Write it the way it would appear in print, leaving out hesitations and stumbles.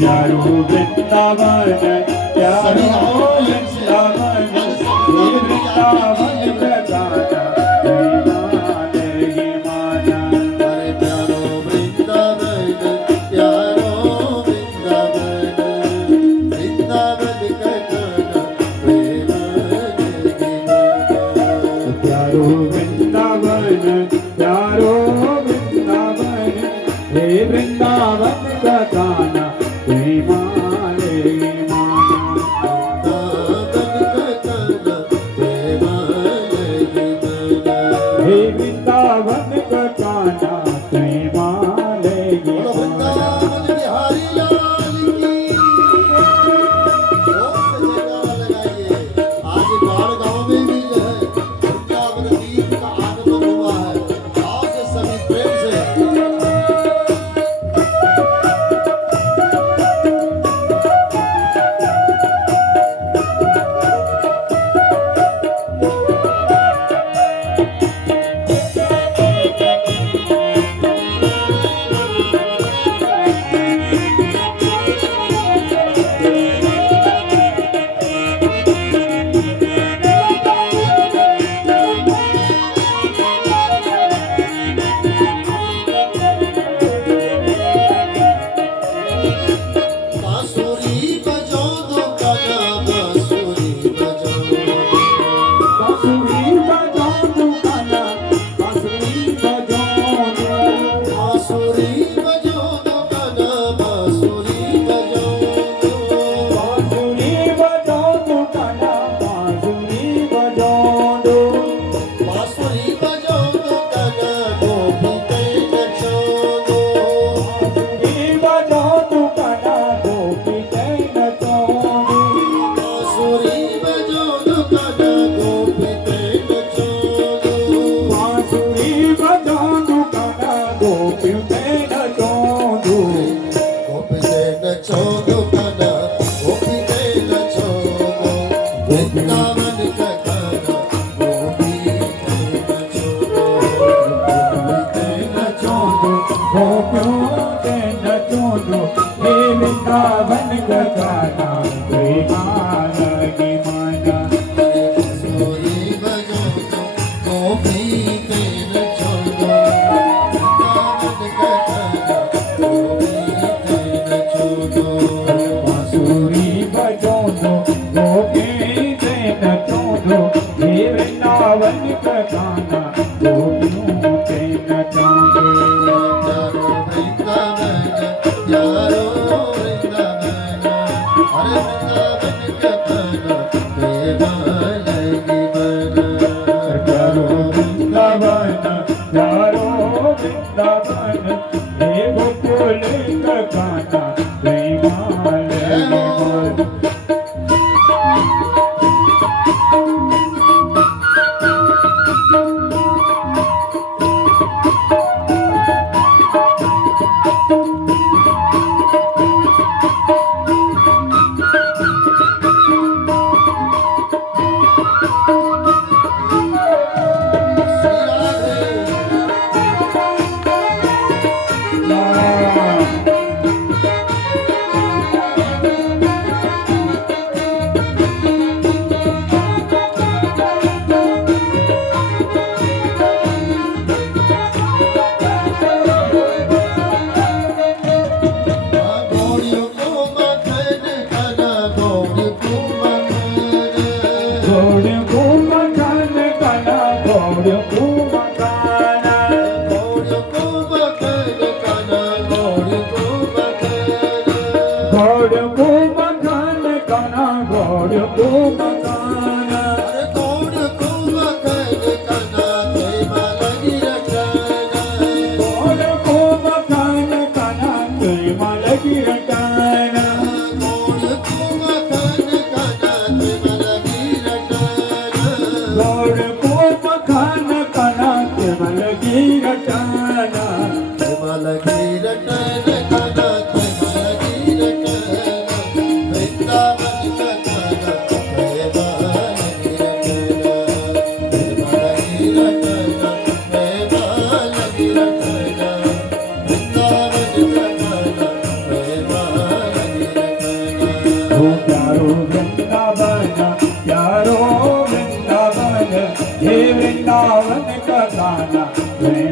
प्यारो वृंदावन प्यारो वृंदावन हे वृंदावन का गाना वृंदावन का गाना तुम्हें माने हे वृंदावन का गाना तुम्हें माने बिहारी लाल की आज बाढ़ गांव में भी जो है वृंदावन गीत का आगमन हुआ है। आओ से सभी प्रेम से वृंदावन का गाना तुम्हें माने माना बांसुरी बजो दो गोपी के नचो दो वृंदावन का गाना गोपी के नचो दो बांसुरी बजो दो गोपी के नचो दो हे वृंदावन का गाना गोपियों के नचो दो यारो वृंदावन हरे वृंदावन का गाना देवालय बना प्यारो वृंदावन प्यारो वृंदावन हे गोकुल का गाना प्रेमालय हे वृंदावन का गाना प्रेम